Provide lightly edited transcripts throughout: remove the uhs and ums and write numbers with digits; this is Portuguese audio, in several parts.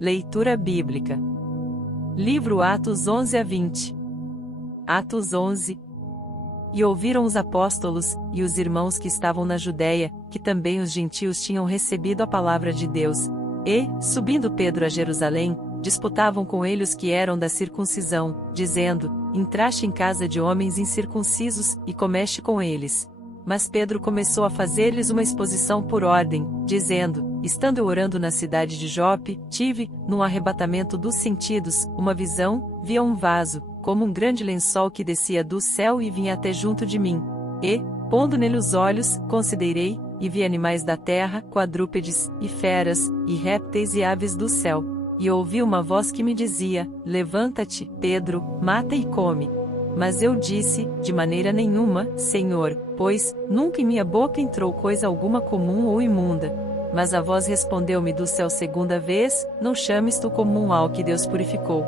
Leitura bíblica. Livro Atos 11 a 20. Atos 11. E ouviram os apóstolos, e os irmãos que estavam na Judéia, que também os gentios tinham recebido a palavra de Deus. E, subindo Pedro a Jerusalém, disputavam com ele os que eram da circuncisão, dizendo: Entraste em casa de homens incircuncisos, e comeste com eles. Mas Pedro começou a fazer-lhes uma exposição por ordem, dizendo: Estando eu orando na cidade de Jope, tive, num arrebatamento dos sentidos, uma visão, via um vaso, como um grande lençol que descia do céu e vinha até junto de mim. E, pondo nele os olhos, considerei, e vi animais da terra, quadrúpedes, e feras, e répteis e aves do céu. E ouvi uma voz que me dizia: Levanta-te, Pedro, mata e come. Mas eu disse: De maneira nenhuma, Senhor, pois nunca em minha boca entrou coisa alguma comum ou imunda. Mas a voz respondeu-me do céu segunda vez: Não chames tu comum ao que Deus purificou.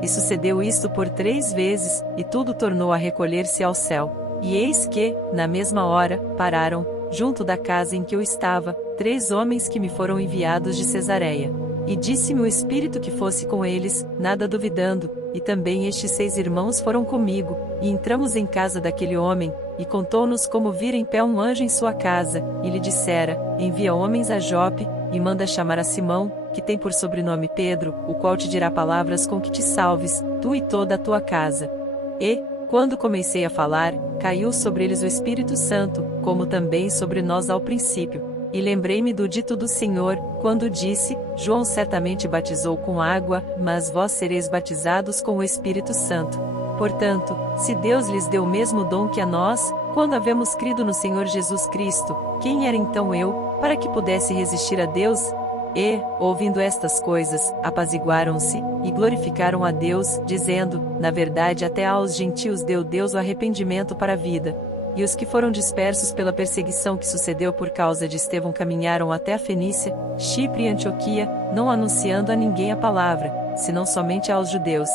E sucedeu isto por 3 vezes, e tudo tornou a recolher-se ao céu. E eis que, na mesma hora, pararam, junto da casa em que eu estava, 3 homens que me foram enviados de Cesareia. E disse-me o Espírito que fosse com eles, nada duvidando, e também estes 6 irmãos foram comigo, e entramos em casa daquele homem, e contou-nos como vira em pé um anjo em sua casa, e lhe dissera: Envia homens a Jope, e manda chamar a Simão, que tem por sobrenome Pedro, o qual te dirá palavras com que te salves, tu e toda a tua casa. E, quando comecei a falar, caiu sobre eles o Espírito Santo, como também sobre nós ao princípio. E lembrei-me do dito do Senhor, quando disse: João certamente batizou com água, mas vós sereis batizados com o Espírito Santo. Portanto, se Deus lhes deu o mesmo dom que a nós, quando havemos crido no Senhor Jesus Cristo, quem era então eu, para que pudesse resistir a Deus? E, ouvindo estas coisas, apaziguaram-se, e glorificaram a Deus, dizendo: Na verdade até aos gentios deu Deus o arrependimento para a vida. E os que foram dispersos pela perseguição que sucedeu por causa de Estevão caminharam até a Fenícia, Chipre e Antioquia, não anunciando a ninguém a palavra, senão somente aos judeus.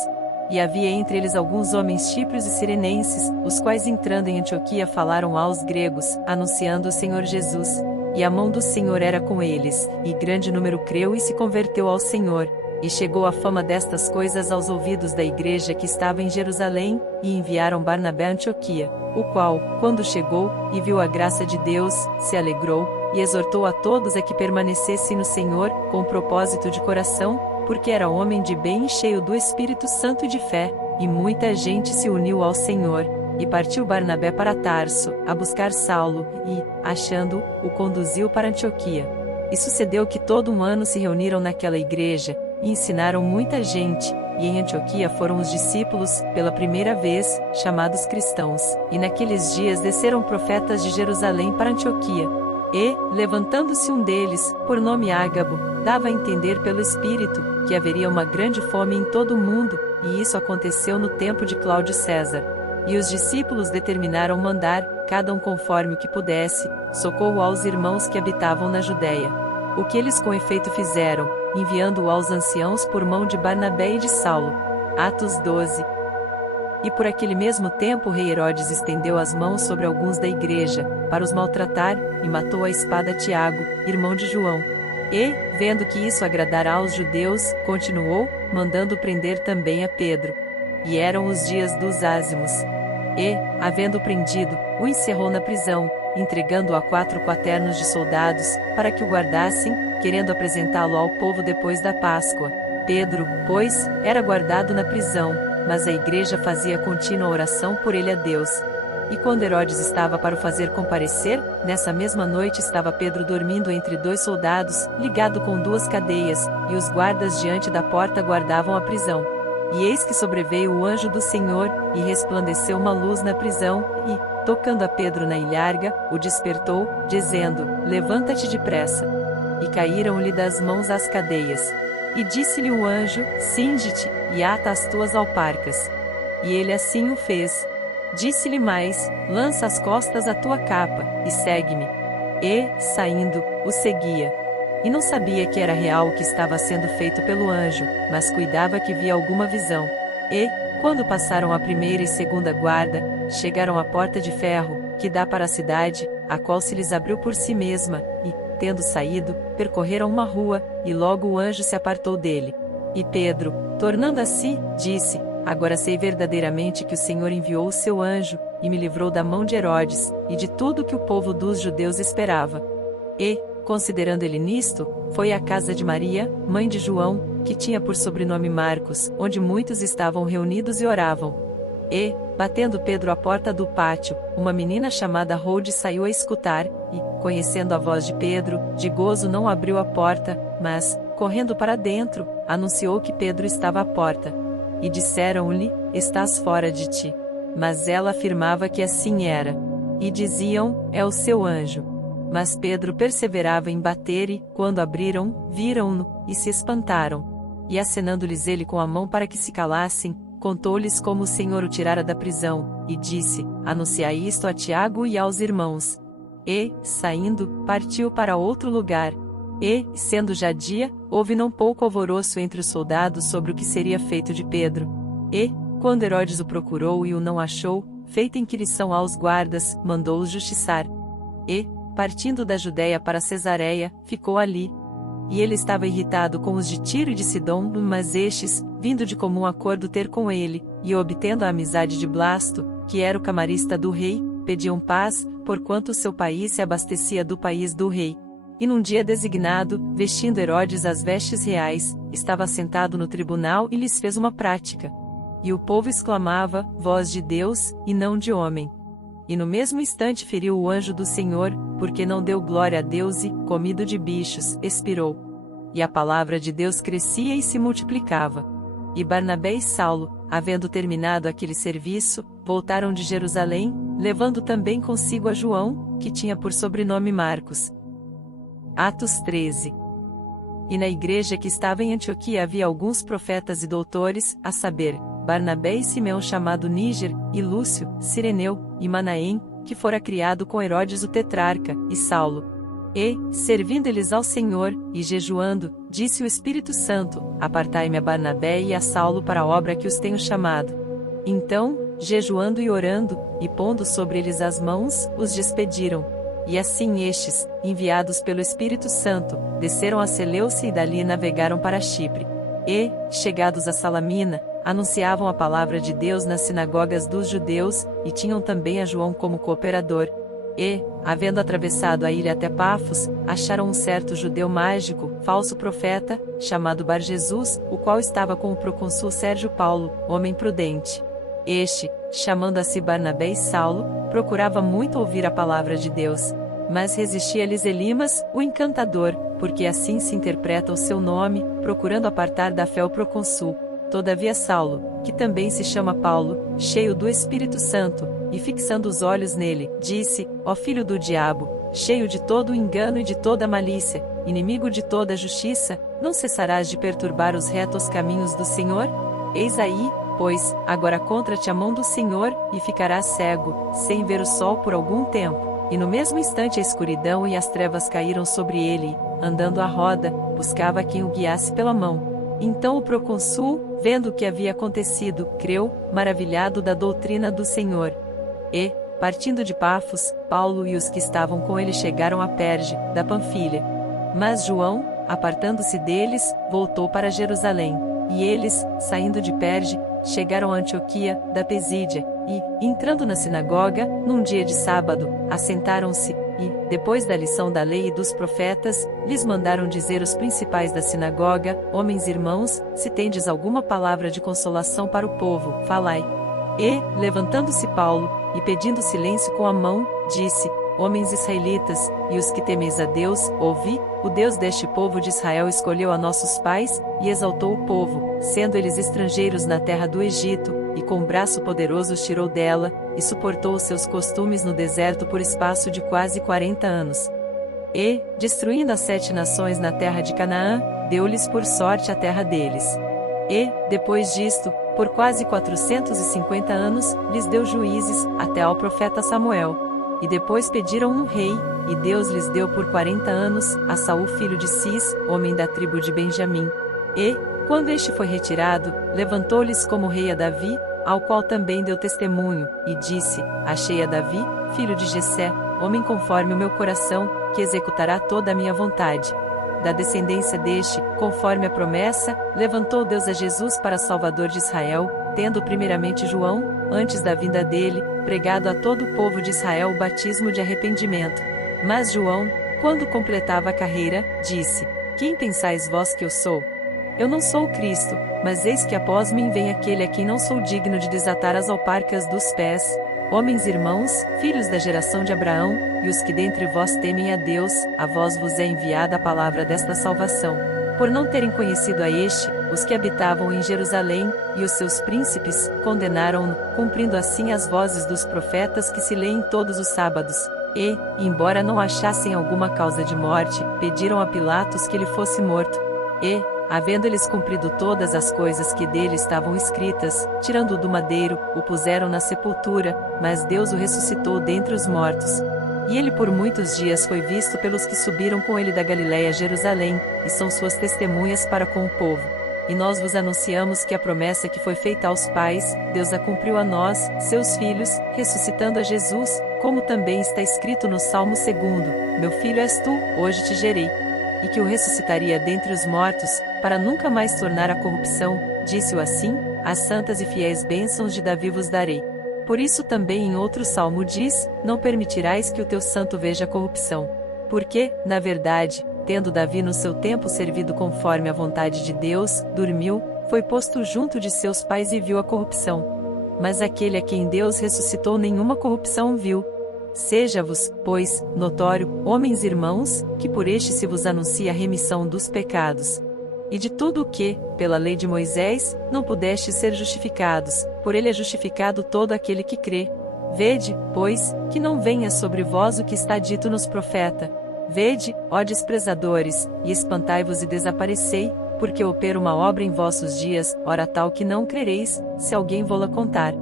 E havia entre eles alguns homens chíprios e sirenenses, os quais entrando em Antioquia falaram aos gregos, anunciando o Senhor Jesus. E a mão do Senhor era com eles, e grande número creu e se converteu ao Senhor. E chegou a fama destas coisas aos ouvidos da igreja que estava em Jerusalém, e enviaram Barnabé a Antioquia, o qual, quando chegou, e viu a graça de Deus, se alegrou, e exortou a todos a que permanecessem no Senhor, com propósito de coração, porque era homem de bem e cheio do Espírito Santo e de fé, e muita gente se uniu ao Senhor. E partiu Barnabé para Tarso, a buscar Saulo, e, achando-o, o conduziu para Antioquia. E sucedeu que todo um ano se reuniram naquela igreja, e ensinaram muita gente, e em Antioquia foram os discípulos, pela primeira vez, chamados cristãos. E naqueles dias desceram profetas de Jerusalém para Antioquia. E, levantando-se um deles, por nome Ágabo, dava a entender pelo Espírito, que haveria uma grande fome em todo o mundo, e isso aconteceu no tempo de Cláudio César. E os discípulos determinaram mandar, cada um conforme o que pudesse, socorro aos irmãos que habitavam na Judéia. O que eles com efeito fizeram, enviando-o aos anciãos por mão de Barnabé e de Saulo. Atos 12. E por aquele mesmo tempo o rei Herodes estendeu as mãos sobre alguns da igreja, para os maltratar, e matou à espada Tiago, irmão de João. E, vendo que isso agradara aos judeus, continuou, mandando prender também a Pedro. E eram os dias dos ázimos. E, havendo prendido, o encerrou na prisão, entregando-o a 4 quaternos de soldados, para que o guardassem, querendo apresentá-lo ao povo depois da Páscoa. Pedro, pois, era guardado na prisão, mas a igreja fazia contínua oração por ele a Deus. E quando Herodes estava para o fazer comparecer, nessa mesma noite estava Pedro dormindo entre 2 soldados, ligado com 2 cadeias, e os guardas diante da porta guardavam a prisão. E eis que sobreveio o anjo do Senhor, e resplandeceu uma luz na prisão, e, tocando a Pedro na ilharga, o despertou, dizendo: Levanta-te depressa. E caíram-lhe das mãos as cadeias. E disse-lhe o anjo: Cinge-te, e ata as tuas alparcas. E ele assim o fez. Disse-lhe mais: Lança às costas a tua capa, e segue-me. E, saindo, o seguia. E não sabia que era real o que estava sendo feito pelo anjo, mas cuidava que via alguma visão. E, quando passaram a primeira e segunda guarda, chegaram à porta de ferro, que dá para a cidade, a qual se lhes abriu por si mesma, e, tendo saído, percorreram uma rua, e logo o anjo se apartou dele. E Pedro, tornando a si, disse: Agora sei verdadeiramente que o Senhor enviou o seu anjo, e me livrou da mão de Herodes, e de tudo que o povo dos judeus esperava. E, considerando ele nisto, foi à casa de Maria, mãe de João, que tinha por sobrenome Marcos, onde muitos estavam reunidos e oravam. E, batendo Pedro à porta do pátio, uma menina chamada Rode saiu a escutar, e, conhecendo a voz de Pedro, de gozo não abriu a porta, mas, correndo para dentro, anunciou que Pedro estava à porta. E disseram-lhe: Estás fora de ti. Mas ela afirmava que assim era. E diziam: É o seu anjo. Mas Pedro perseverava em bater e, quando abriram, viram-no, e se espantaram. E acenando-lhes ele com a mão para que se calassem, contou-lhes como o Senhor o tirara da prisão, e disse: Anunciai isto a Tiago e aos irmãos. E, saindo, partiu para outro lugar. E, sendo já dia, houve não pouco alvoroço entre os soldados sobre o que seria feito de Pedro. E, quando Herodes o procurou e o não achou, feita inquirição aos guardas, mandou-os justiçar. E, partindo da Judéia para Cesareia, ficou ali. E ele estava irritado com os de Tiro e de Sidom, mas estes, vindo de comum acordo ter com ele, e obtendo a amizade de Blasto, que era o camarista do rei, pediam paz, porquanto o seu país se abastecia do país do rei. E num dia designado, vestindo Herodes as vestes reais, estava sentado no tribunal e lhes fez uma prática. E o povo exclamava: Voz de Deus, e não de homem. E no mesmo instante feriu o anjo do Senhor, porque não deu glória a Deus e, comido de bichos, expirou. E a palavra de Deus crescia e se multiplicava. E Barnabé e Saulo, havendo terminado aquele serviço, voltaram de Jerusalém, levando também consigo a João, que tinha por sobrenome Marcos. Atos 13. E na igreja que estava em Antioquia havia alguns profetas e doutores, a saber, Barnabé e Simeão chamado Níger, e Lúcio, Cireneu, e Manaém, que fora criado com Herodes o tetrarca, e Saulo. E, servindo eles ao Senhor, e jejuando, disse o Espírito Santo: Apartai-me a Barnabé e a Saulo para a obra que os tenho chamado. Então, jejuando e orando, e pondo sobre eles as mãos, os despediram. E assim estes, enviados pelo Espírito Santo, desceram a Seleucia e dali navegaram para Chipre. E, chegados a Salamina, anunciavam a palavra de Deus nas sinagogas dos judeus, e tinham também a João como cooperador. E, havendo atravessado a ilha até Pafos, acharam um certo judeu mágico, falso profeta, chamado Bar-Jesus, o qual estava com o procônsul Sérgio Paulo, homem prudente. Este, chamando a si Barnabé e Saulo, procurava muito ouvir a palavra de Deus. Mas resistia-lhes Elimas, o encantador, porque assim se interpreta o seu nome, procurando apartar da fé o procônsul. Todavia Saulo, que também se chama Paulo, cheio do Espírito Santo, e fixando os olhos nele, disse: Ó filho do diabo, cheio de todo o engano e de toda a malícia, inimigo de toda a justiça, não cessarás de perturbar os retos caminhos do Senhor? Eis aí, pois, agora contra-te a mão do Senhor, e ficarás cego, sem ver o sol por algum tempo. E no mesmo instante a escuridão e as trevas caíram sobre ele, e, andando à roda, buscava quem o guiasse pela mão. Então o procônsul, vendo o que havia acontecido, creu, maravilhado da doutrina do Senhor. E, partindo de Pafos, Paulo e os que estavam com ele chegaram a Perge, da Panfilha. Mas João, apartando-se deles, voltou para Jerusalém. E eles, saindo de Perge, chegaram a Antioquia, da Pesídia, e, entrando na sinagoga, num dia de sábado, assentaram-se, e, depois da lição da lei e dos profetas, lhes mandaram dizer os principais da sinagoga: Homens irmãos, se tendes alguma palavra de consolação para o povo, falai. E, levantando-se Paulo, e pedindo silêncio com a mão, disse: Homens israelitas, e os que temeis a Deus, ouvi, o Deus deste povo de Israel escolheu a nossos pais, e exaltou o povo, sendo eles estrangeiros na terra do Egito, e com braço poderoso os tirou dela, e suportou os seus costumes no deserto por espaço de quase 40 anos. E, destruindo as 7 nações na terra de Canaã, deu-lhes por sorte a terra deles. E, depois disto, por quase 450 anos, lhes deu juízes, até ao profeta Samuel. E depois pediram um rei, e Deus lhes deu por 40 anos, a Saul filho de Cis, homem da tribo de Benjamim. E, quando este foi retirado, levantou-lhes como rei a Davi, ao qual também deu testemunho, e disse: Achei a Davi, filho de Jessé, homem conforme o meu coração, que executará toda a minha vontade. Da descendência deste, conforme a promessa, levantou Deus a Jesus para Salvador de Israel, tendo primeiramente João, antes da vinda dele, pregado a todo o povo de Israel o batismo de arrependimento. Mas João, quando completava a carreira, disse: Quem pensais vós que eu sou? Eu não sou o Cristo, mas eis que após mim vem aquele a quem não sou digno de desatar as alparcas dos pés. Homens irmãos, filhos da geração de Abraão, e os que dentre vós temem a Deus, a vós vos é enviada a palavra desta salvação. Por não terem conhecido a este, os que habitavam em Jerusalém, e os seus príncipes, condenaram-no, cumprindo assim as vozes dos profetas que se leem todos os sábados. E, embora não achassem alguma causa de morte, pediram a Pilatos que ele fosse morto. E, havendo eles cumprido todas as coisas que dele estavam escritas, tirando-o do madeiro, o puseram na sepultura, mas Deus o ressuscitou dentre os mortos. E ele por muitos dias foi visto pelos que subiram com ele da Galiléia a Jerusalém, e são suas testemunhas para com o povo. E nós vos anunciamos que a promessa que foi feita aos pais, Deus a cumpriu a nós, seus filhos, ressuscitando a Jesus, como também está escrito no Salmo 2: Meu filho és tu, hoje te gerei. E que o ressuscitaria dentre os mortos, para nunca mais tornar a corrupção, disse-o assim: as santas e fiéis bênçãos de Davi vos darei. Por isso também em outro salmo diz: Não permitirás que o teu santo veja corrupção. Porque, na verdade, tendo Davi no seu tempo servido conforme a vontade de Deus, dormiu, foi posto junto de seus pais e viu a corrupção. Mas aquele a quem Deus ressuscitou nenhuma corrupção viu. Seja-vos, pois, notório, homens irmãos, que por este se vos anuncia a remissão dos pecados. E de tudo o que, pela lei de Moisés, não pudestes ser justificados, por ele é justificado todo aquele que crê. Vede, pois, que não venha sobre vós o que está dito nos profetas. Vede, ó desprezadores, e espantai-vos e desaparecei, porque opero uma obra em vossos dias, ora tal que não crereis, se alguém vô-la contar.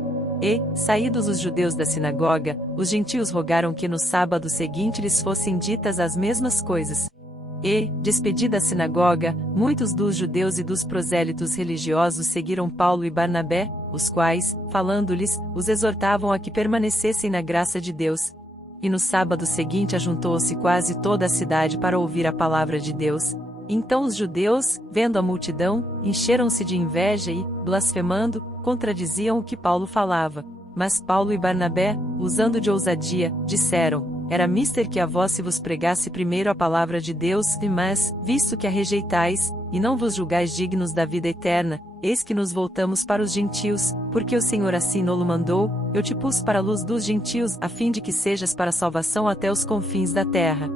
E, saídos os judeus da sinagoga, os gentios rogaram que no sábado seguinte lhes fossem ditas as mesmas coisas. E, despedida a sinagoga, muitos dos judeus e dos prosélitos religiosos seguiram Paulo e Barnabé, os quais, falando-lhes, os exortavam a que permanecessem na graça de Deus. E no sábado seguinte ajuntou-se quase toda a cidade para ouvir a palavra de Deus. Então os judeus, vendo a multidão, encheram-se de inveja e, blasfemando, contradiziam o que Paulo falava. Mas Paulo e Barnabé, usando de ousadia, disseram: Era mister que a vós se vos pregasse primeiro a palavra de Deus, mas, visto que a rejeitais, e não vos julgais dignos da vida eterna, eis que nos voltamos para os gentios, porque o Senhor assim nolo mandou: Eu te pus para a luz dos gentios, a fim de que sejas para a salvação até os confins da terra.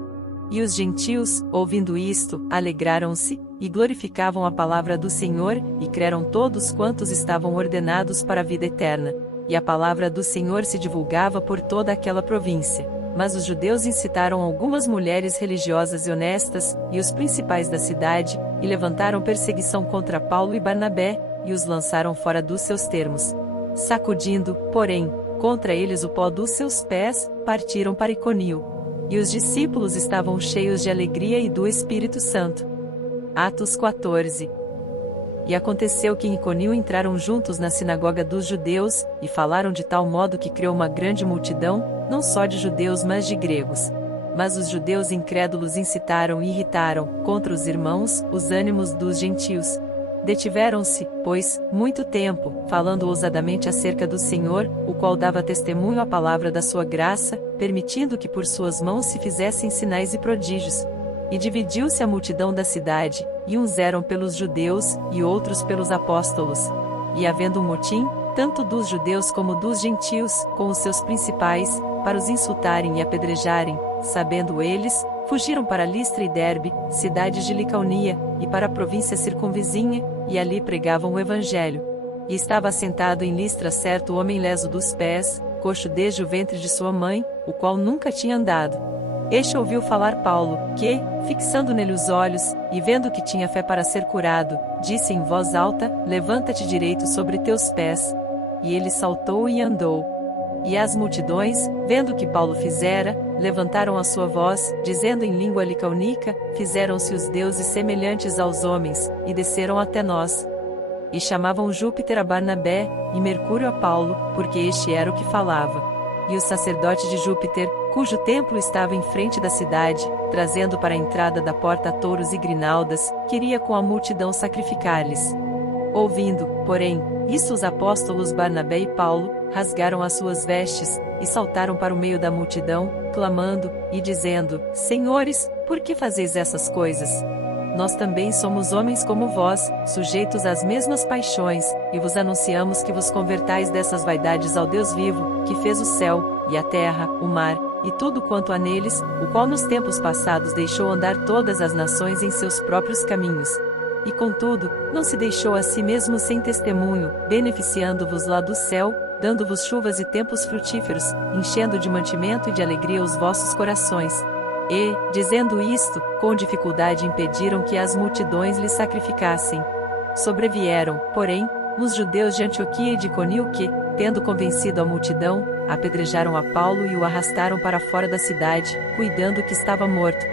E os gentios, ouvindo isto, alegraram-se, e glorificavam a palavra do Senhor, e creram todos quantos estavam ordenados para a vida eterna. E a palavra do Senhor se divulgava por toda aquela província. Mas os judeus incitaram algumas mulheres religiosas e honestas, e os principais da cidade, e levantaram perseguição contra Paulo e Barnabé, e os lançaram fora dos seus termos. Sacudindo, porém, contra eles o pó dos seus pés, partiram para Iconio. E os discípulos estavam cheios de alegria e do Espírito Santo. Atos 14. E aconteceu que em Iconio entraram juntos na sinagoga dos judeus, e falaram de tal modo que criou uma grande multidão, não só de judeus mas de gregos. Mas os judeus incrédulos incitaram e irritaram, contra os irmãos, os ânimos dos gentios. Detiveram-se, pois, muito tempo, falando ousadamente acerca do Senhor, o qual dava testemunho à palavra da sua graça, permitindo que por suas mãos se fizessem sinais e prodígios. E dividiu-se a multidão da cidade, e uns eram pelos judeus, e outros pelos apóstolos. E havendo um motim, tanto dos judeus como dos gentios, com os seus principais, para os insultarem e apedrejarem, sabendo eles, fugiram para Listra e Derbe, cidades de Licaonia, e para a província circunvizinha, e ali pregavam o evangelho. E estava assentado em Listra certo homem leso dos pés, coxo desde o ventre de sua mãe, o qual nunca tinha andado. Este ouviu falar Paulo, que, fixando nele os olhos, e vendo que tinha fé para ser curado, disse em voz alta: Levanta-te direito sobre teus pés. E ele saltou e andou. E as multidões, vendo o que Paulo fizera, levantaram a sua voz, dizendo em língua licaonica: Fizeram-se os deuses semelhantes aos homens, e desceram até nós. E chamavam Júpiter a Barnabé, e Mercúrio a Paulo, porque este era o que falava. E o sacerdote de Júpiter, cujo templo estava em frente da cidade, trazendo para a entrada da porta touros e grinaldas, queria com a multidão sacrificar-lhes. Ouvindo, porém, isso os apóstolos Barnabé e Paulo, rasgaram as suas vestes, e saltaram para o meio da multidão, clamando, e dizendo, Senhores, por que fazeis essas coisas? Nós também somos homens como vós, sujeitos às mesmas paixões, e vos anunciamos que vos convertais dessas vaidades ao Deus vivo, que fez o céu, e a terra, o mar, e tudo quanto há neles, o qual nos tempos passados deixou andar todas as nações em seus próprios caminhos. E contudo, não se deixou a si mesmo sem testemunho, beneficiando-vos lá do céu, dando-vos chuvas e tempos frutíferos, enchendo de mantimento e de alegria os vossos corações. E, dizendo isto, com dificuldade impediram que as multidões lhes sacrificassem. Sobrevieram, porém, os judeus de Antioquia e de Iconio que, tendo convencido a multidão, apedrejaram a Paulo e o arrastaram para fora da cidade, cuidando que estava morto.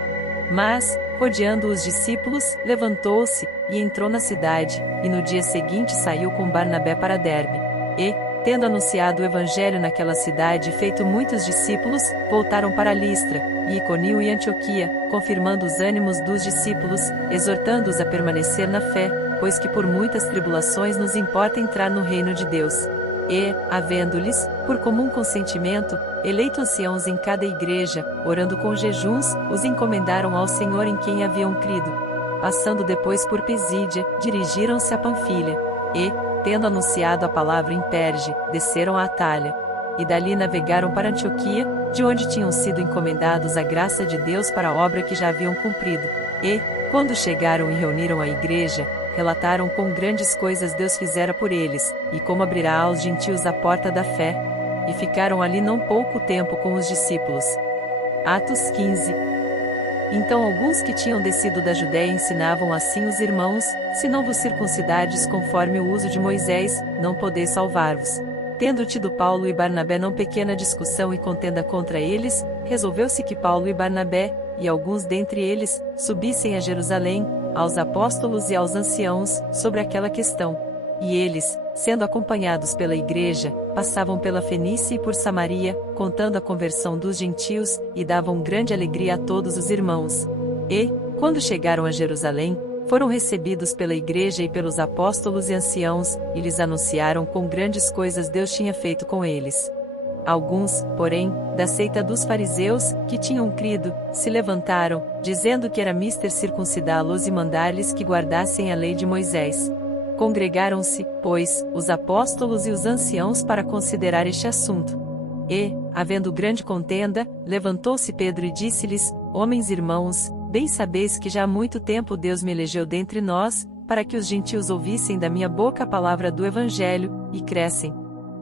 Mas, rodeando os discípulos, levantou-se, e entrou na cidade, e no dia seguinte saiu com Barnabé para Derbe. E, tendo anunciado o evangelho naquela cidade e feito muitos discípulos, voltaram para Listra, e Iconio e Antioquia, confirmando os ânimos dos discípulos, exortando-os a permanecer na fé, pois que por muitas tribulações nos importa entrar no reino de Deus. E, havendo-lhes, por comum consentimento, eleito anciãos em cada igreja, orando com jejuns, os encomendaram ao Senhor em quem haviam crido. Passando depois por Pisídia, dirigiram-se a Panfilha. E, tendo anunciado a palavra em Perge, desceram a Atália. E dali navegaram para Antioquia, de onde tinham sido encomendados a graça de Deus para a obra que já haviam cumprido. E, quando chegaram e reuniram a igreja, relataram quão grandes coisas Deus fizera por eles, e como abrirá aos gentios a porta da fé. E ficaram ali não pouco tempo com os discípulos. Atos 15. Então alguns que tinham descido da Judéia ensinavam assim os irmãos, se não vos circuncidardes conforme o uso de Moisés, não podeis salvar-vos. Tendo tido Paulo e Barnabé não pequena discussão e contenda contra eles, resolveu-se que Paulo e Barnabé, e alguns dentre eles, subissem a Jerusalém, aos apóstolos e aos anciãos, sobre aquela questão. E eles, sendo acompanhados pela igreja, passavam pela Fenícia e por Samaria, contando a conversão dos gentios, e davam grande alegria a todos os irmãos. E, quando chegaram a Jerusalém, foram recebidos pela igreja e pelos apóstolos e anciãos, e lhes anunciaram quão grandes coisas Deus tinha feito com eles. Alguns, porém, da seita dos fariseus, que tinham crido, se levantaram, dizendo que era mister circuncidá-los e mandar-lhes que guardassem a lei de Moisés. Congregaram-se, pois, os apóstolos e os anciãos para considerar este assunto. E, havendo grande contenda, levantou-se Pedro e disse-lhes, Homens irmãos, bem sabeis que já há muito tempo Deus me elegeu dentre nós, para que os gentios ouvissem da minha boca a palavra do Evangelho, e crescem.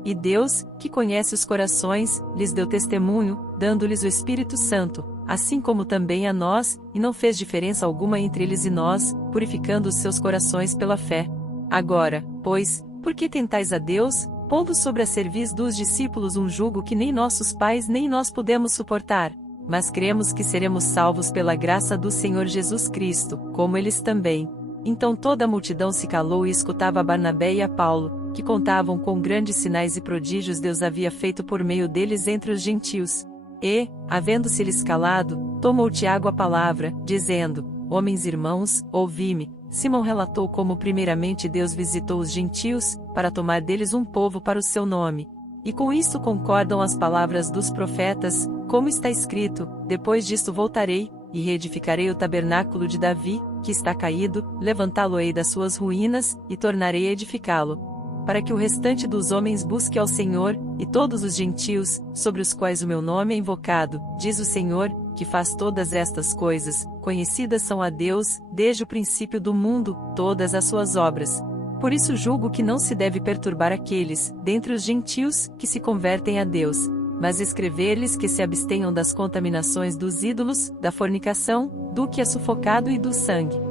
E Deus, que conhece os corações, lhes deu testemunho, dando-lhes o Espírito Santo, assim como também a nós, e não fez diferença alguma entre eles e nós, purificando os seus corações pela fé. Agora, pois, por que tentais a Deus, pondo sobre a cerviz dos discípulos um jugo que nem nossos pais nem nós podemos suportar? Mas cremos que seremos salvos pela graça do Senhor Jesus Cristo, como eles também. Então toda a multidão se calou e escutava a Barnabé e a Paulo, que contavam com grandes sinais e prodígios Deus havia feito por meio deles entre os gentios. E, havendo-se-lhes calado, tomou Tiago a palavra, dizendo, Homens irmãos, ouvi-me. Simão relatou como primeiramente Deus visitou os gentios, para tomar deles um povo para o seu nome. E com isto concordam as palavras dos profetas, como está escrito, depois disto voltarei, e reedificarei o tabernáculo de Davi, que está caído, levantá-lo-ei das suas ruínas, e tornarei a edificá-lo. Para que o restante dos homens busque ao Senhor, e todos os gentios, sobre os quais o meu nome é invocado, diz o Senhor, que faz todas estas coisas, conhecidas são a Deus, desde o princípio do mundo, todas as suas obras. Por isso julgo que não se deve perturbar aqueles, dentre os gentios, que se convertem a Deus, mas escrever-lhes que se abstenham das contaminações dos ídolos, da fornicação, do que é sufocado e do sangue.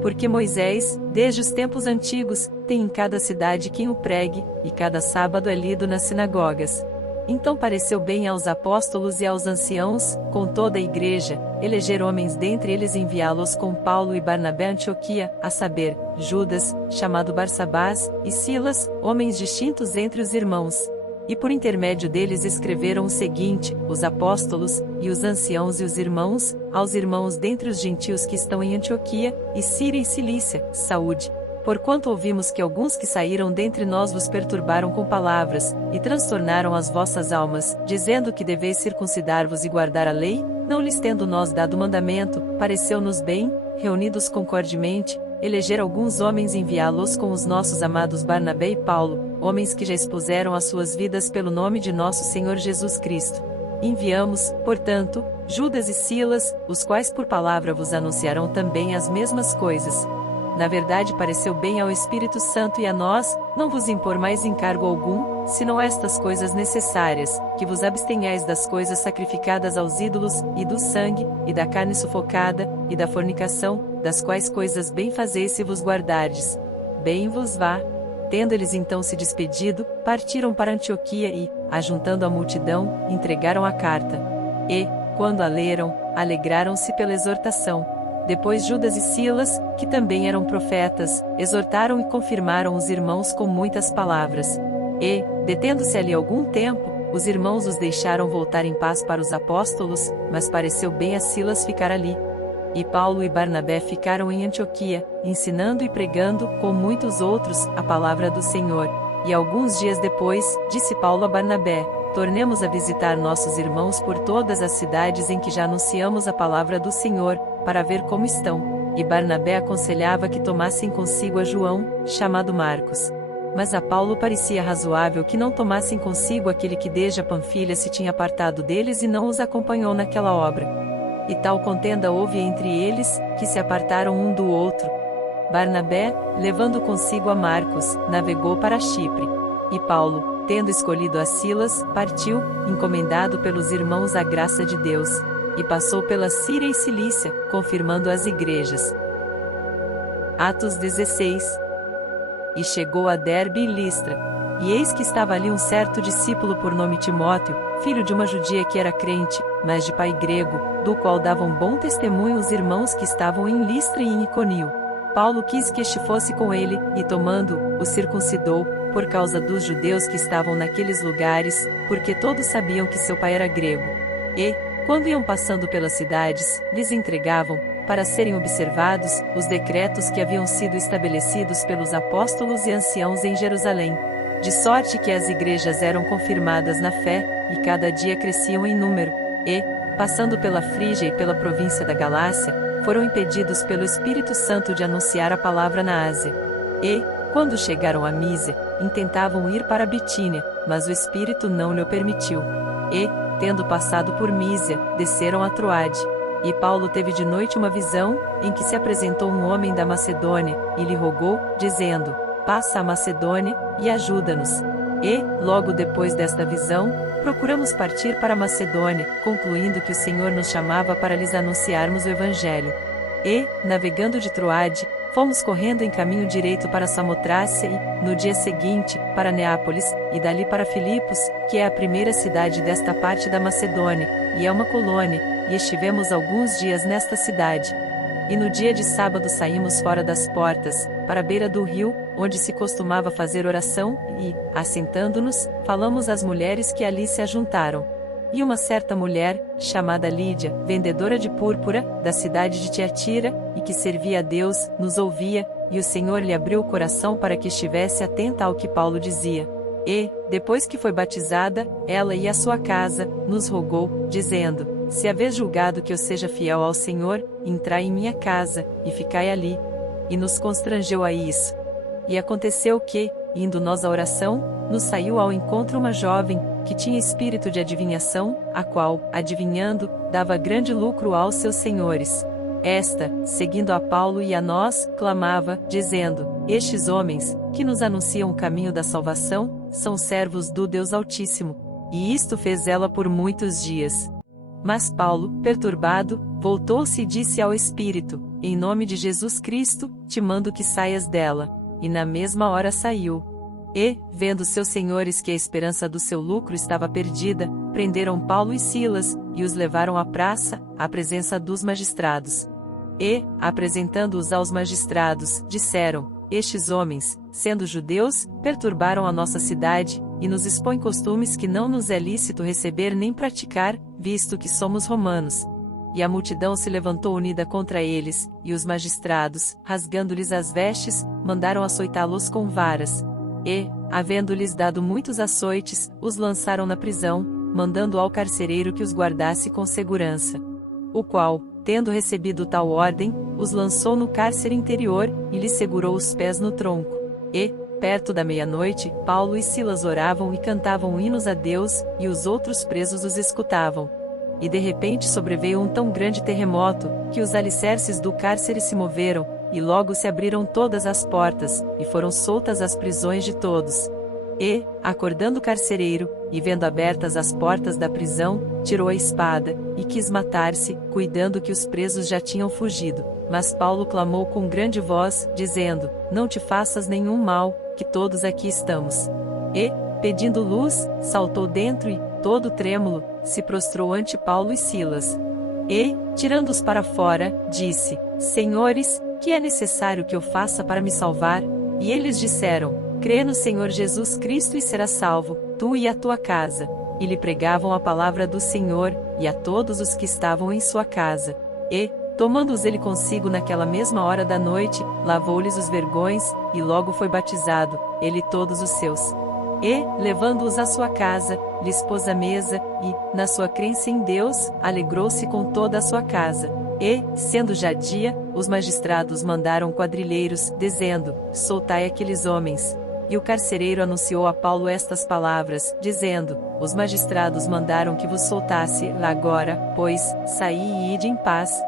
Porque Moisés, desde os tempos antigos, tem em cada cidade quem o pregue, e cada sábado é lido nas sinagogas. Então pareceu bem aos apóstolos e aos anciãos, com toda a igreja, eleger homens dentre eles e enviá-los com Paulo e Barnabé a Antioquia, a saber, Judas, chamado Barsabás, e Silas, homens distintos entre os irmãos. e por intermédio deles escreveram o seguinte: os apóstolos, e os anciãos e os irmãos, aos irmãos dentre os gentios que estão em Antioquia, e Síria e Cilícia, saúde. Porquanto ouvimos que alguns que saíram dentre nós vos perturbaram com palavras, e transtornaram as vossas almas, dizendo que deveis circuncidar-vos e guardar a lei, não lhes tendo nós dado mandamento, pareceu-nos bem, reunidos concordemente, eleger alguns homens e enviá-los com os nossos amados Barnabé e Paulo, homens que já expuseram as suas vidas pelo nome de nosso Senhor Jesus Cristo. Enviamos, portanto, Judas e Silas, os quais por palavra vos anunciarão também as mesmas coisas. Na verdade pareceu bem ao Espírito Santo e a nós, não vos impor mais encargo algum, senão estas coisas necessárias, que vos abstenhais das coisas sacrificadas aos ídolos, e do sangue, e da carne sufocada, e da fornicação, das quais coisas bem fazeis se vos guardardes. Bem vos vá. Tendo eles então se despedido, partiram para Antioquia e, ajuntando a multidão, entregaram a carta. E, quando a leram, alegraram-se pela exortação. Depois Judas e Silas, que também eram profetas, exortaram e confirmaram os irmãos com muitas palavras. E, detendo-se ali algum tempo, os irmãos os deixaram voltar em paz para os apóstolos, mas pareceu bem a Silas ficar ali. E Paulo e Barnabé ficaram em Antioquia, ensinando e pregando, com muitos outros, a palavra do Senhor. E alguns dias depois, disse Paulo a Barnabé: tornemos a visitar nossos irmãos por todas as cidades em que já anunciamos a palavra do Senhor, para ver como estão. E Barnabé aconselhava que tomassem consigo a João, chamado Marcos. Mas a Paulo parecia razoável que não tomassem consigo aquele que desde a Panfilha se tinha apartado deles e não os acompanhou naquela obra. E tal contenda houve entre eles, que se apartaram um do outro. Barnabé, levando consigo a Marcos, navegou para Chipre. E Paulo, tendo escolhido a Silas, partiu, encomendado pelos irmãos à graça de Deus. E passou pela Síria e Cilícia, confirmando as igrejas. Atos 16. E chegou a Derbe e Listra. E eis que estava ali um certo discípulo por nome Timóteo, filho de uma judia que era crente, mas de pai grego, do qual davam bom testemunho os irmãos que estavam em Listra e em Iconio. Paulo quis que este fosse com ele, e tomando-o, o circuncidou, por causa dos judeus que estavam naqueles lugares, porque todos sabiam que seu pai era grego. E, quando iam passando pelas cidades, lhes entregavam, para serem observados, os decretos que haviam sido estabelecidos pelos apóstolos e anciãos em Jerusalém. De sorte que as igrejas eram confirmadas na fé, e cada dia cresciam em número. E, passando pela Frígia e pela província da Galácia, foram impedidos pelo Espírito Santo de anunciar a palavra na Ásia. E, quando chegaram a Mísia, intentavam ir para Bitínia, mas o Espírito não lhe permitiu. E, tendo passado por Mísia, desceram a Troade. E Paulo teve de noite uma visão, em que se apresentou um homem da Macedônia, e lhe rogou, dizendo: passa a Macedônia, e ajuda-nos. E, logo depois desta visão, procuramos partir para a Macedônia, concluindo que o Senhor nos chamava para lhes anunciarmos o Evangelho. E, navegando de Troade, fomos correndo em caminho direito para Samotrácia e, no dia seguinte, para Neápolis, e dali para Filipos, que é a primeira cidade desta parte da Macedônia, e é uma colônia, e estivemos alguns dias nesta cidade. E no dia de sábado saímos fora das portas, para a beira do rio, onde se costumava fazer oração, e, assentando-nos, falamos às mulheres que ali se ajuntaram. E uma certa mulher, chamada Lídia, vendedora de púrpura, da cidade de Tiatira, e que servia a Deus, nos ouvia, e o Senhor lhe abriu o coração para que estivesse atenta ao que Paulo dizia. E, depois que foi batizada, ela e a sua casa, nos rogou, dizendo: se haveis julgado que eu seja fiel ao Senhor, entrai em minha casa, e ficai ali. E nos constrangeu a isso. E aconteceu que, indo nós à oração, nos saiu ao encontro uma jovem, que tinha espírito de adivinhação, a qual, adivinhando, dava grande lucro aos seus senhores. Esta, seguindo a Paulo e a nós, clamava, dizendo: estes homens, que nos anunciam o caminho da salvação, são servos do Deus Altíssimo. E isto fez ela por muitos dias. Mas Paulo, perturbado, voltou-se e disse ao espírito: em nome de Jesus Cristo, te mando que saias dela. E na mesma hora saiu. E, vendo seus senhores que a esperança do seu lucro estava perdida, prenderam Paulo e Silas, e os levaram à praça, à presença dos magistrados. E, apresentando-os aos magistrados, disseram: estes homens, sendo judeus, perturbaram a nossa cidade, e nos expõem costumes que não nos é lícito receber nem praticar, visto que somos romanos. E a multidão se levantou unida contra eles, e os magistrados, rasgando-lhes as vestes, mandaram açoitá-los com varas. E, havendo-lhes dado muitos açoites, os lançaram na prisão, mandando ao carcereiro que os guardasse com segurança. O qual, tendo recebido tal ordem, os lançou no cárcere interior, e lhes segurou os pés no tronco. E, perto da meia-noite, Paulo e Silas oravam e cantavam hinos a Deus, e os outros presos os escutavam. E de repente sobreveio um tão grande terremoto, que os alicerces do cárcere se moveram, e logo se abriram todas as portas, e foram soltas as prisões de todos. E, acordando o carcereiro, e vendo abertas as portas da prisão, tirou a espada, e quis matar-se, cuidando que os presos já tinham fugido. Mas Paulo clamou com grande voz, dizendo: Não te faças nenhum mal, que todos aqui estamos. E, pedindo luz, saltou dentro e, todo trêmulo, se prostrou ante Paulo e Silas. E, tirando-os para fora, disse: Senhores, que é necessário que eu faça para me salvar? E eles disseram: Crê no Senhor Jesus Cristo e serás salvo, tu e a tua casa. E lhe pregavam a palavra do Senhor, e a todos os que estavam em sua casa. E, tomando-os ele consigo naquela mesma hora da noite, lavou-lhes os vergões, e logo foi batizado, ele e todos os seus. E, levando-os à sua casa, lhes pôs a mesa, e, na sua crença em Deus, alegrou-se com toda a sua casa. E, sendo já dia, os magistrados mandaram quadrilheiros, dizendo: Soltai aqueles homens. E o carcereiro anunciou a Paulo estas palavras, dizendo: Os magistrados mandaram que vos soltasse agora, pois, saí e ide em paz.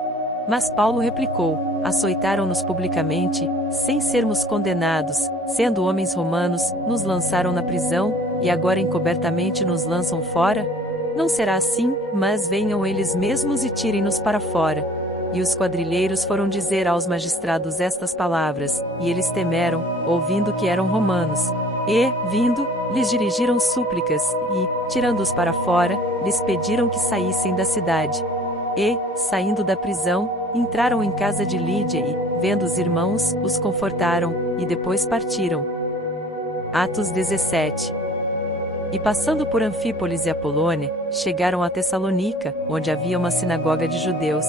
Mas Paulo replicou: Açoitaram-nos publicamente, sem sermos condenados, sendo homens romanos, nos lançaram na prisão, e agora encobertamente nos lançam fora? Não será assim, mas venham eles mesmos e tirem-nos para fora. E os quadrilheiros foram dizer aos magistrados estas palavras, e eles temeram, ouvindo que eram romanos. E, vindo, lhes dirigiram súplicas, e, tirando-os para fora, lhes pediram que saíssem da cidade. E, saindo da prisão, entraram em casa de Lídia e, vendo os irmãos, os confortaram, e depois partiram. Atos 17. E passando por Anfípolis e Apolônia, chegaram a Tessalônica, onde havia uma sinagoga de judeus.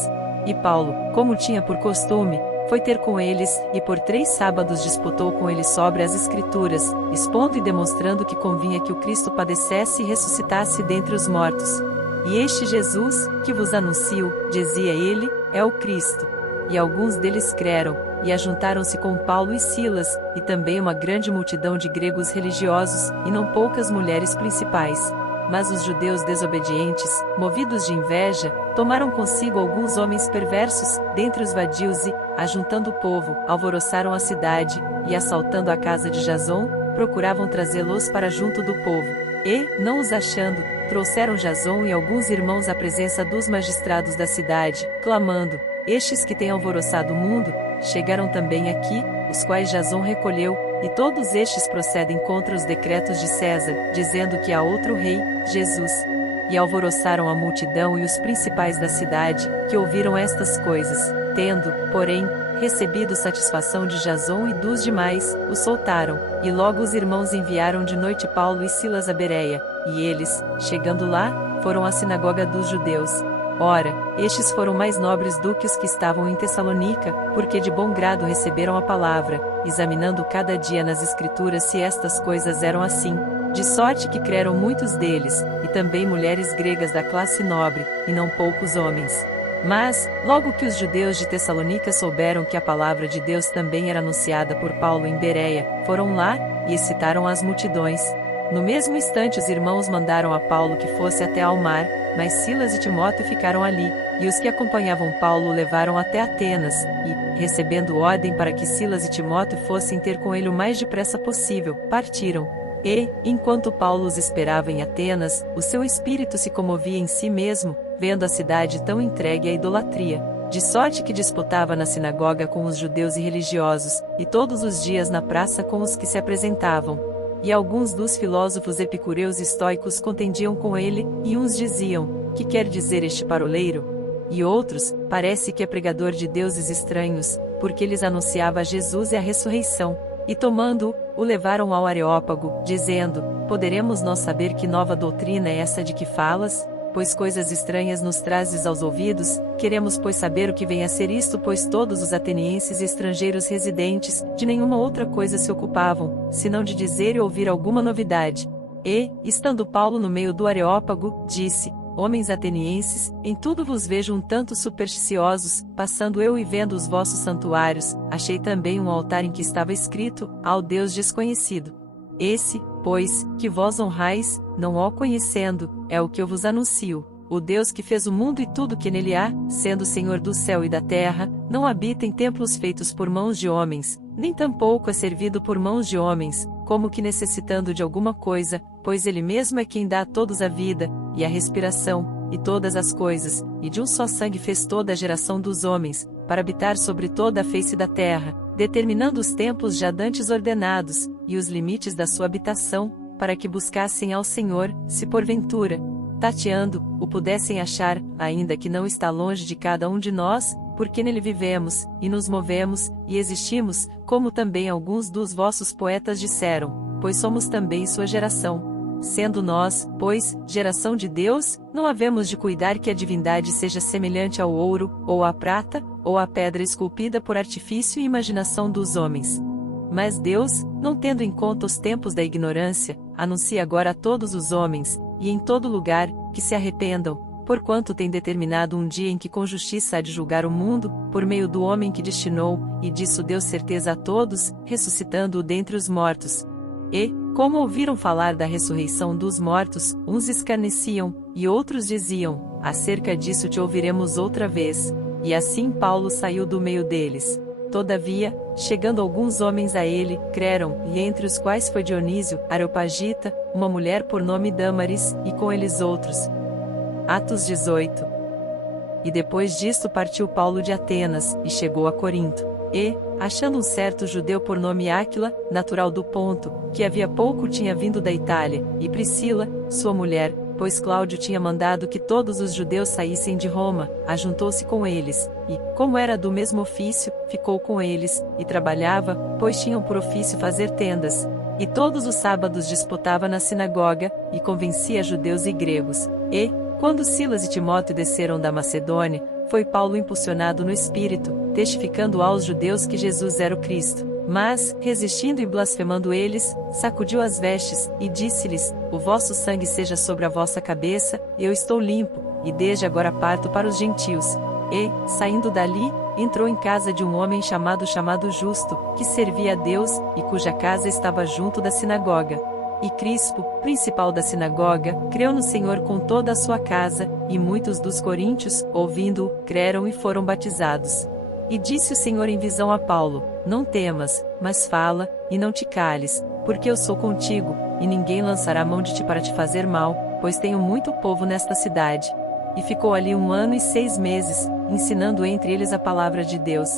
E Paulo, como tinha por costume, foi ter com eles, e por 3 sábados disputou com eles sobre as Escrituras, expondo e demonstrando que convinha que o Cristo padecesse e ressuscitasse dentre os mortos. E este Jesus, que vos anuncio, dizia ele, é o Cristo. E alguns deles creram, e ajuntaram-se com Paulo e Silas, e também uma grande multidão de gregos religiosos, e não poucas mulheres principais. Mas os judeus desobedientes, movidos de inveja, tomaram consigo alguns homens perversos, dentre os vadios e, ajuntando o povo, alvoroçaram a cidade, e assaltando a casa de Jason, procuravam trazê-los para junto do povo. E, não os achando, trouxeram Jason e alguns irmãos à presença dos magistrados da cidade, clamando: Estes que têm alvoroçado o mundo, chegaram também aqui, os quais Jason recolheu, e todos estes procedem contra os decretos de César, dizendo que há outro rei, Jesus. E alvoroçaram a multidão e os principais da cidade, que ouviram estas coisas, tendo, porém, recebido satisfação de Jason e dos demais, os soltaram, e logo os irmãos enviaram de noite Paulo e Silas a Bereia, e eles, chegando lá, foram à sinagoga dos judeus. Ora, estes foram mais nobres do que os que estavam em Tessalônica, porque de bom grado receberam a palavra, examinando cada dia nas Escrituras se estas coisas eram assim, de sorte que creram muitos deles, e também mulheres gregas da classe nobre, e não poucos homens. Mas, logo que os judeus de Tessalônica souberam que a palavra de Deus também era anunciada por Paulo em Bereia, foram lá, e excitaram as multidões. No mesmo instante os irmãos mandaram a Paulo que fosse até ao mar, mas Silas e Timóteo ficaram ali, e os que acompanhavam Paulo o levaram até Atenas, e, recebendo ordem para que Silas e Timóteo fossem ter com ele o mais depressa possível, partiram. E, enquanto Paulo os esperava em Atenas, o seu espírito se comovia em si mesmo, vendo a cidade tão entregue à idolatria, de sorte que disputava na sinagoga com os judeus irreligiosos, e todos os dias na praça com os que se apresentavam. E alguns dos filósofos epicureus e estoicos contendiam com ele, e uns diziam: Que quer dizer este paroleiro? E outros: Parece que é pregador de deuses estranhos, porque lhes anunciava Jesus e a ressurreição. E tomando-o, o levaram ao Areópago, dizendo: Poderemos nós saber que nova doutrina é essa de que falas? Pois coisas estranhas nos trazes aos ouvidos, queremos pois saber o que vem a ser isto, pois todos os atenienses e estrangeiros residentes, de nenhuma outra coisa se ocupavam, senão de dizer e ouvir alguma novidade. E, estando Paulo no meio do Areópago, disse: Homens atenienses, em tudo vos vejo um tanto supersticiosos, passando eu e vendo os vossos santuários, achei também um altar em que estava escrito: Ao Deus desconhecido. Esse, pois, que vós honrais, não o conhecendo, é o que eu vos anuncio. O Deus que fez o mundo e tudo que nele há, sendo Senhor do céu e da terra, não habita em templos feitos por mãos de homens, nem tampouco é servido por mãos de homens, como que necessitando de alguma coisa, pois ele mesmo é quem dá a todos a vida, e a respiração, e todas as coisas, e de um só sangue fez toda a geração dos homens, para habitar sobre toda a face da terra, determinando os tempos já dantes ordenados, e os limites da sua habitação, para que buscassem ao Senhor, se porventura, tateando, o pudessem achar, ainda que não está longe de cada um de nós, porque nele vivemos, e nos movemos, e existimos, como também alguns dos vossos poetas disseram, pois somos também sua geração. Sendo nós, pois, geração de Deus, não havemos de cuidar que a divindade seja semelhante ao ouro, ou à prata, ou à pedra esculpida por artifício e imaginação dos homens. Mas Deus, não tendo em conta os tempos da ignorância, anuncia agora a todos os homens, e em todo lugar, que se arrependam, porquanto tem determinado um dia em que com justiça há de julgar o mundo, por meio do homem que destinou, e disso deu certeza a todos, ressuscitando-o dentre os mortos. E, como ouviram falar da ressurreição dos mortos, uns escarneciam, e outros diziam: Acerca disso te ouviremos outra vez. E assim Paulo saiu do meio deles. Todavia, chegando alguns homens a ele, creram, e entre os quais foi Dionísio, Areopagita, uma mulher por nome Dâmaris, e com eles outros. Atos 18. E depois disto partiu Paulo de Atenas, e chegou a Corinto. E, achando um certo judeu por nome Áquila, natural do Ponto, que havia pouco tinha vindo da Itália, e Priscila, sua mulher, pois Cláudio tinha mandado que todos os judeus saíssem de Roma, ajuntou-se com eles, e, como era do mesmo ofício, ficou com eles, e trabalhava, pois tinham por ofício fazer tendas. E todos os sábados disputava na sinagoga, e convencia judeus e gregos. E, quando Silas e Timóteo desceram da Macedônia, foi Paulo impulsionado no espírito, testificando aos judeus que Jesus era o Cristo. Mas, resistindo e blasfemando eles, sacudiu as vestes, e disse-lhes: O vosso sangue seja sobre a vossa cabeça, eu estou limpo, e desde agora parto para os gentios. E, saindo dali, entrou em casa de um homem chamado Justo, que servia a Deus, e cuja casa estava junto da sinagoga. E Crispo, principal da sinagoga, creu no Senhor com toda a sua casa, e muitos dos coríntios, ouvindo-o, creram e foram batizados. E disse o Senhor em visão a Paulo: Não temas, mas fala, e não te cales, porque eu sou contigo, e ninguém lançará mão de ti para te fazer mal, pois tenho muito povo nesta cidade. E ficou ali 1 ano e 6 meses, ensinando entre eles a palavra de Deus.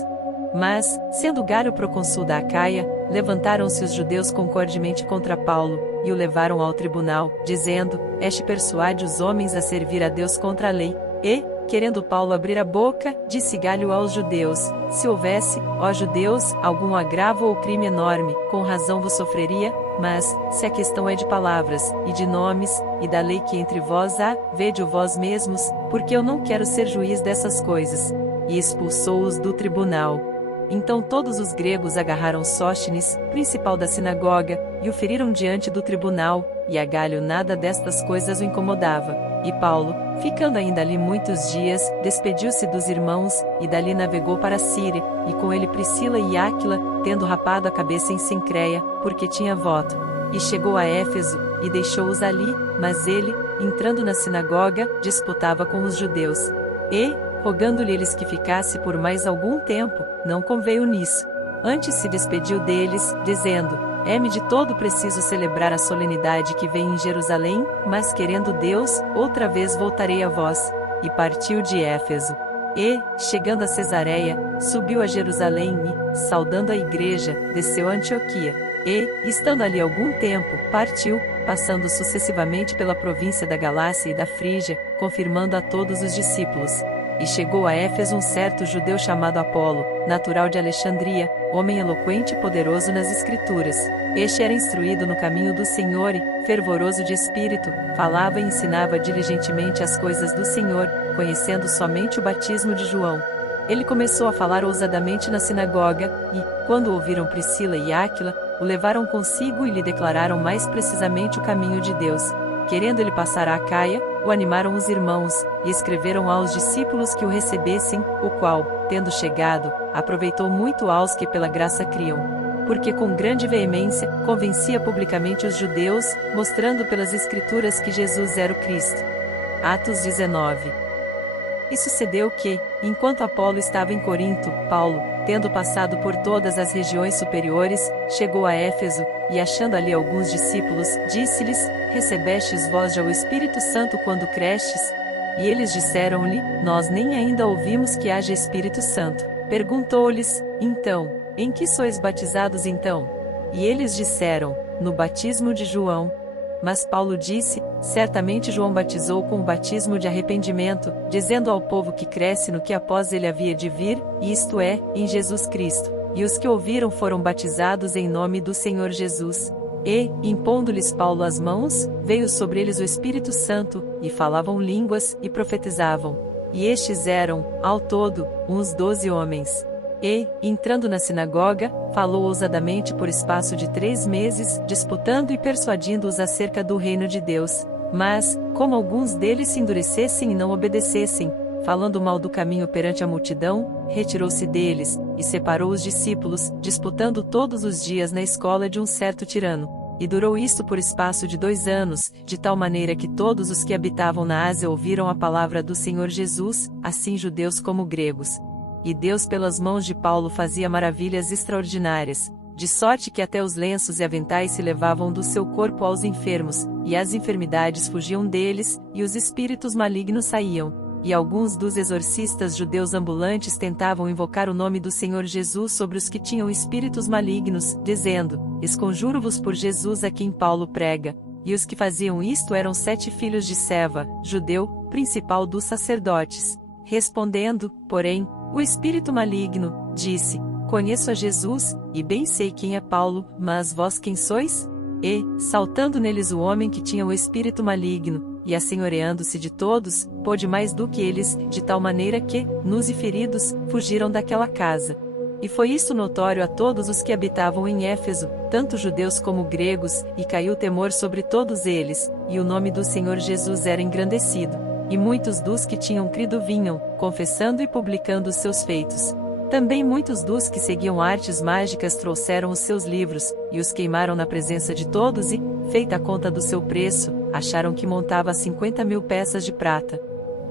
Mas, sendo Gário procônsul da Acaia, levantaram-se os judeus concordemente contra Paulo, e o levaram ao tribunal, dizendo: Este persuade os homens a servir a Deus contra a lei. E, querendo Paulo abrir a boca, disse Gário aos judeus: Se houvesse, ó judeus, algum agravo ou crime enorme, com razão vos sofreria, mas, se a questão é de palavras, e de nomes, e da lei que entre vós há, vede-o vós mesmos, porque eu não quero ser juiz dessas coisas. E expulsou-os do tribunal. Então todos os gregos agarraram Sóstenes, principal da sinagoga, e o feriram diante do tribunal, e a Gário nada destas coisas o incomodava. E Paulo, ficando ainda ali muitos dias, despediu-se dos irmãos, e dali navegou para a Síria, e com ele Priscila e Áquila, tendo rapado a cabeça em Cencreia, porque tinha voto. E chegou a Éfeso, e deixou-os ali, mas ele, entrando na sinagoga, disputava com os judeus. E, rogando-lhe eles que ficasse por mais algum tempo, não conveio nisso. Antes se despediu deles, dizendo: É-me de todo preciso celebrar a solenidade que vem em Jerusalém, mas querendo Deus, outra vez voltarei a vós. E partiu de Éfeso. E, chegando a Cesareia, subiu a Jerusalém e, saudando a igreja, desceu a Antioquia. E, estando ali algum tempo, partiu, passando sucessivamente pela província da Galácia e da Frígia, confirmando a todos os discípulos. E chegou a Éfeso um certo judeu chamado Apolo, natural de Alexandria, homem eloquente e poderoso nas Escrituras. Este era instruído no caminho do Senhor e, fervoroso de espírito, falava e ensinava diligentemente as coisas do Senhor, conhecendo somente o batismo de João. Ele começou a falar ousadamente na sinagoga, e, quando ouviram Priscila e Áquila, o levaram consigo e lhe declararam mais precisamente o caminho de Deus. Querendo ele passar a Acaia, o animaram os irmãos, e escreveram aos discípulos que o recebessem, o qual, tendo chegado, aproveitou muito aos que pela graça criam. Porque com grande veemência, convencia publicamente os judeus, mostrando pelas Escrituras que Jesus era o Cristo. Atos 19. E sucedeu que, enquanto Apolo estava em Corinto, Paulo, tendo passado por todas as regiões superiores, chegou a Éfeso, e achando ali alguns discípulos, disse-lhes: Recebestes vós já o Espírito Santo quando crestes? E eles disseram-lhe: Nós nem ainda ouvimos que haja Espírito Santo. Perguntou-lhes: Então, em que sois batizados então? E eles disseram: No batismo de João. Mas Paulo disse: Certamente João batizou com o batismo de arrependimento, dizendo ao povo que cresce no que após ele havia de vir, isto é, em Jesus Cristo. E os que ouviram foram batizados em nome do Senhor Jesus. E, impondo-lhes Paulo as mãos, veio sobre eles o Espírito Santo, e falavam línguas, e profetizavam. E estes eram, ao todo, uns 12 homens. E, entrando na sinagoga, falou ousadamente por espaço de 3 meses, disputando e persuadindo-os acerca do reino de Deus. Mas, como alguns deles se endurecessem e não obedecessem, falando mal do caminho perante a multidão, retirou-se deles, e separou os discípulos, disputando todos os dias na escola de um certo tirano. E durou isto por espaço de 2 anos, de tal maneira que todos os que habitavam na Ásia ouviram a palavra do Senhor Jesus, assim judeus como gregos. E Deus pelas mãos de Paulo fazia maravilhas extraordinárias, de sorte que até os lenços e aventais se levavam do seu corpo aos enfermos, e as enfermidades fugiam deles, e os espíritos malignos saíam. E alguns dos exorcistas judeus ambulantes tentavam invocar o nome do Senhor Jesus sobre os que tinham espíritos malignos, dizendo: Esconjuro-vos por Jesus a quem Paulo prega. E os que faziam isto eram 7 filhos de Seva, judeu, principal dos sacerdotes. Respondendo, porém, o espírito maligno disse: Conheço a Jesus, e bem sei quem é Paulo, mas vós quem sois? E, saltando neles o homem que tinha o espírito maligno, e assenhoreando-se de todos, pôde mais do que eles, de tal maneira que, nus e feridos, fugiram daquela casa. E foi isto notório a todos os que habitavam em Éfeso, tanto judeus como gregos, e caiu temor sobre todos eles, e o nome do Senhor Jesus era engrandecido. E muitos dos que tinham crido vinham, confessando e publicando os seus feitos. Também muitos dos que seguiam artes mágicas trouxeram os seus livros, e os queimaram na presença de todos e, feita a conta do seu preço, acharam que montava 50.000 peças de prata.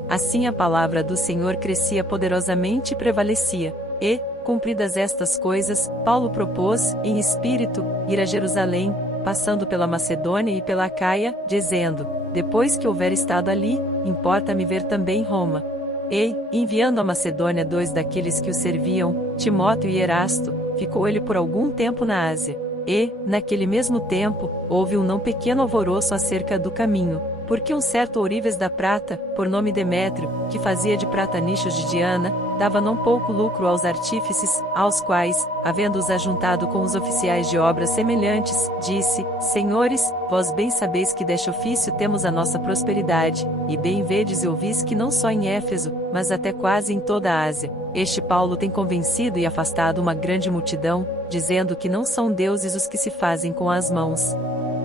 Assim a palavra do Senhor crescia poderosamente e prevalecia. E, cumpridas estas coisas, Paulo propôs, em espírito, ir a Jerusalém, passando pela Macedônia e pela Acaia, dizendo: Depois que houver estado ali, importa-me ver também Roma. E, enviando a Macedônia 2 daqueles que o serviam, Timóteo e Erasto, ficou ele por algum tempo na Ásia. E, naquele mesmo tempo, houve um não pequeno alvoroço acerca do caminho, porque um certo ourives da prata, por nome Demétrio, que fazia de prata nichos de Diana, dava não pouco lucro aos artífices, aos quais, havendo-os ajuntado com os oficiais de obras semelhantes, disse: Senhores, vós bem sabeis que deste ofício temos a nossa prosperidade, e bem vedes e ouvis que não só em Éfeso, mas até quase em toda a Ásia, este Paulo tem convencido e afastado uma grande multidão, dizendo que não são deuses os que se fazem com as mãos.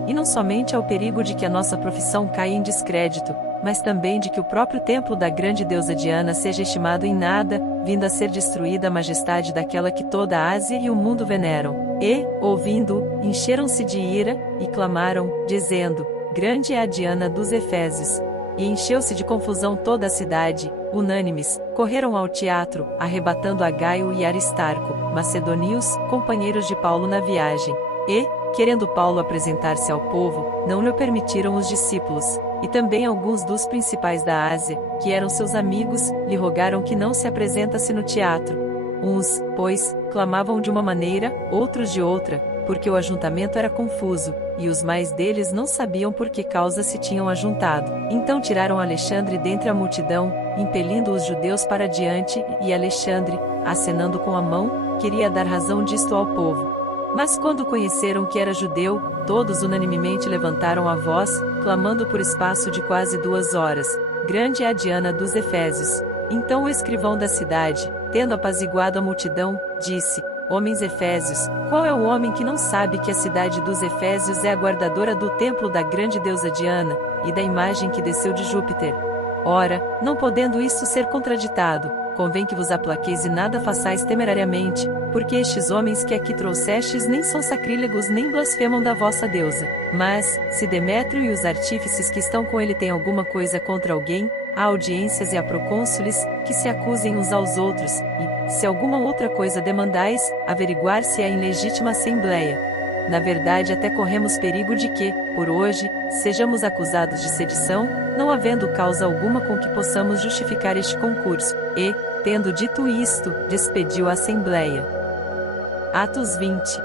E não somente há o perigo de que a nossa profissão caia em descrédito, mas também de que o próprio templo da grande deusa Diana seja estimado em nada, vindo a ser destruída a majestade daquela que toda a Ásia e o mundo veneram. E, ouvindo, encheram-se de ira, e clamaram, dizendo: Grande é a Diana dos Efésios. E encheu-se de confusão toda a cidade, unânimes, correram ao teatro, arrebatando a Gaio e Aristarco, macedonios, companheiros de Paulo na viagem. E, querendo Paulo apresentar-se ao povo, não lhe permitiram os discípulos, e também alguns dos principais da Ásia, que eram seus amigos, lhe rogaram que não se apresentasse no teatro. Uns, pois, clamavam de uma maneira, outros de outra, porque o ajuntamento era confuso, e os mais deles não sabiam por que causa se tinham ajuntado. Então tiraram Alexandre dentre a multidão, impelindo os judeus para diante, e Alexandre, acenando com a mão, queria dar razão disto ao povo. Mas quando conheceram que era judeu, todos unanimemente levantaram a voz, clamando por espaço de quase 2 horas: grande é a Diana dos Efésios. Então o escrivão da cidade, tendo apaziguado a multidão, disse: homens efésios, qual é o homem que não sabe que a cidade dos Efésios é a guardadora do templo da grande deusa Diana, e da imagem que desceu de Júpiter? Ora, não podendo isto ser contraditado, convém que vos aplaqueis e nada façais temerariamente, porque estes homens que aqui trouxestes nem são sacrílegos nem blasfemam da vossa deusa. Mas, se Demétrio e os artífices que estão com ele têm alguma coisa contra alguém, há audiências e há procônsules, que se acusem uns aos outros, e, se alguma outra coisa demandais, averiguar se é em legítima assembleia. Na verdade até corremos perigo de que, por hoje, sejamos acusados de sedição, não havendo causa alguma com que possamos justificar este concurso, e, tendo dito isto, despediu a assembleia. Atos 20.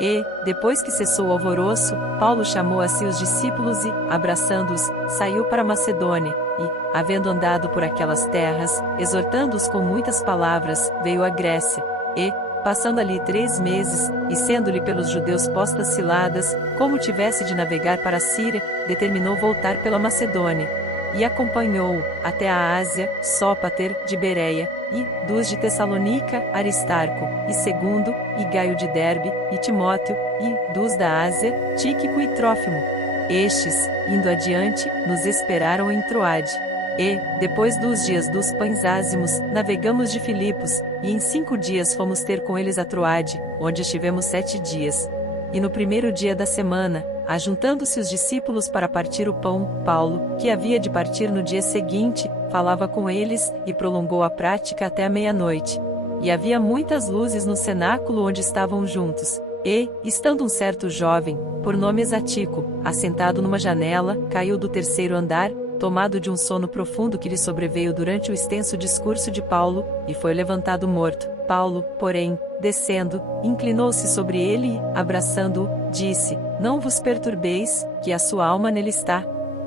E, depois que cessou o alvoroço, Paulo chamou a si os discípulos e, abraçando-os, saiu para Macedônia, e, havendo andado por aquelas terras, exortando-os com muitas palavras, veio à Grécia, e, passando ali 3 meses, e sendo-lhe pelos judeus postas ciladas, como tivesse de navegar para a Síria, determinou voltar pela Macedônia. E acompanhou-o, até a Ásia, Sópater, de Bereia, e, dos de Tessalônica, Aristarco, e Segundo, e Gaio de Derbe, e Timóteo, e, dos da Ásia, Tíquico e Trófimo. Estes, indo adiante, nos esperaram em Troade. E, depois dos dias dos pães ázimos, navegamos de Filipos, e em 5 dias fomos ter com eles a Troade, onde estivemos 7 dias. E no primeiro dia da semana, ajuntando-se os discípulos para partir o pão, Paulo, que havia de partir no dia seguinte, falava com eles, e prolongou a prática até a meia-noite. E havia muitas luzes no cenáculo onde estavam juntos. E, estando um certo jovem, por nome Exatico, assentado numa janela, caiu do 3º andar, tomado de um sono profundo que lhe sobreveio durante o extenso discurso de Paulo, e foi levantado morto. Paulo, porém, descendo, inclinou-se sobre ele e, abraçando-o, disse: não vos perturbeis, que a sua alma nele está.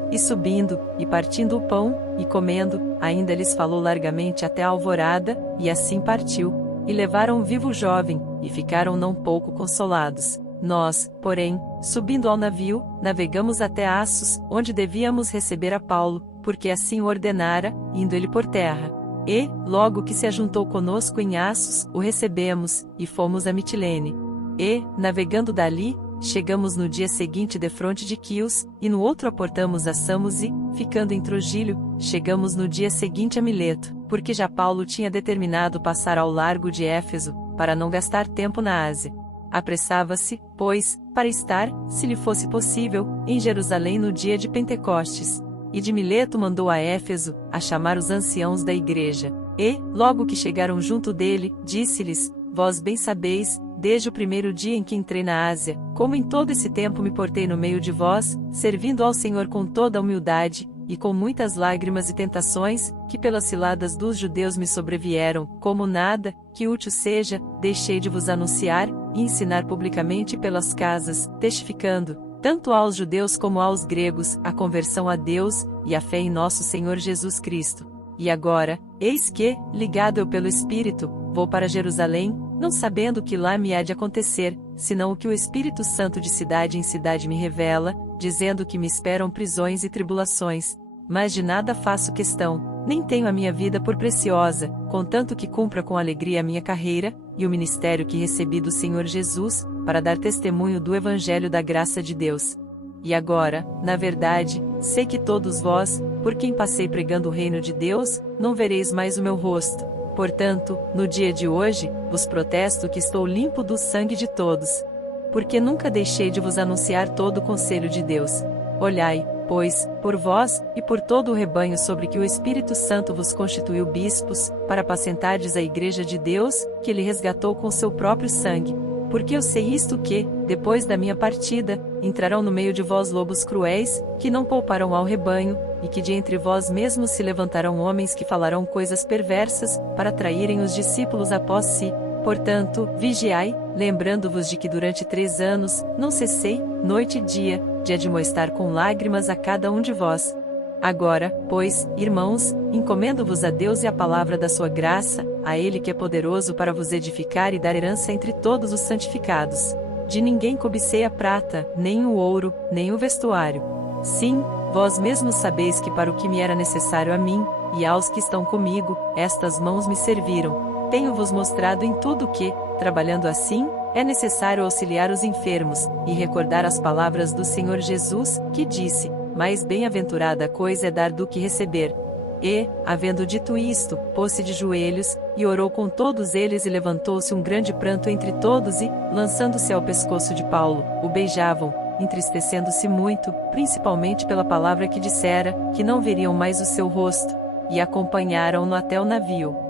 E subindo, e partindo o pão, e comendo, ainda lhes falou largamente até a alvorada, e assim partiu. E levaram vivo o jovem, e ficaram não pouco consolados. Nós, porém, subindo ao navio, navegamos até Assos, onde devíamos receber a Paulo, porque assim o ordenara, indo ele por terra. E, logo que se ajuntou conosco em Assos, o recebemos, e fomos a Mitilene. E, navegando dali, chegamos no dia seguinte defronte de Quios, e no outro aportamos a Samos e, ficando em Trogílio, chegamos no dia seguinte a Mileto, porque já Paulo tinha determinado passar ao largo de Éfeso, para não gastar tempo na Ásia. Apressava-se, pois, para estar, se lhe fosse possível, em Jerusalém no dia de Pentecostes. E de Mileto mandou a Éfeso, a chamar os anciãos da igreja. E, logo que chegaram junto dele, disse-lhes: vós bem sabeis, desde o primeiro dia em que entrei na Ásia, como em todo esse tempo me portei no meio de vós, servindo ao Senhor com toda a humildade, e com muitas lágrimas e tentações, que pelas ciladas dos judeus me sobrevieram, como nada, que útil seja, deixei de vos anunciar, e ensinar publicamente pelas casas, testificando, tanto aos judeus como aos gregos, a conversão a Deus, e a fé em nosso Senhor Jesus Cristo. E agora, eis que, ligado eu pelo Espírito, vou para Jerusalém, não sabendo o que lá me há de acontecer, senão o que o Espírito Santo de cidade em cidade me revela, dizendo que me esperam prisões e tribulações. Mas de nada faço questão, nem tenho a minha vida por preciosa, contanto que cumpra com alegria a minha carreira, e o ministério que recebi do Senhor Jesus, para dar testemunho do Evangelho da graça de Deus. E agora, na verdade, sei que todos vós, por quem passei pregando o reino de Deus, não vereis mais o meu rosto. Portanto, no dia de hoje, vos protesto que estou limpo do sangue de todos. Porque nunca deixei de vos anunciar todo o conselho de Deus. Olhai, pois, por vós, e por todo o rebanho sobre que o Espírito Santo vos constituiu bispos, para apacentardes a igreja de Deus, que ele resgatou com seu próprio sangue. Porque eu sei isto que, depois da minha partida, entrarão no meio de vós lobos cruéis, que não pouparão ao rebanho, e que de entre vós mesmos se levantarão homens que falarão coisas perversas, para atraírem os discípulos após si, Portanto, vigiai, lembrando-vos de que durante 3 anos, não cessei, noite e dia, de admoestar com lágrimas a cada um de vós. Agora, pois, irmãos, encomendo-vos a Deus e à palavra da sua graça, a Ele que é poderoso para vos edificar e dar herança entre todos os santificados. De ninguém cobicei a prata, nem o ouro, nem o vestuário. Sim, vós mesmos sabeis que para o que me era necessário a mim, e aos que estão comigo, estas mãos me serviram. Tenho-vos mostrado em tudo que, trabalhando assim, é necessário auxiliar os enfermos, e recordar as palavras do Senhor Jesus, que disse: mais bem-aventurada coisa é dar do que receber. E, havendo dito isto, pôs-se de joelhos, e orou com todos eles e levantou-se um grande pranto entre todos e, lançando-se ao pescoço de Paulo, o beijavam, entristecendo-se muito, principalmente pela palavra que dissera, que não veriam mais o seu rosto. E acompanharam-no até o navio.